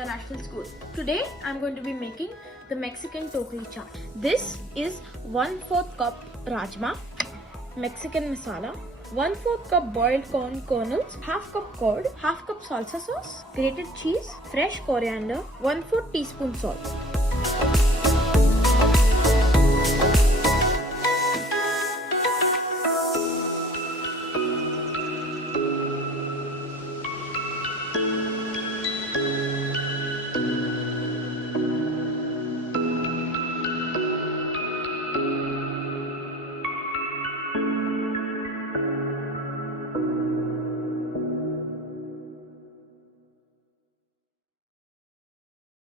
International School. Today I'm going to be making the Mexican tokri chaat. This is 1/4 cup rajma, Mexican masala, 1/4 cup boiled corn kernels, half cup curd, half cup salsa sauce, grated cheese, fresh coriander, 1/4 teaspoon salt.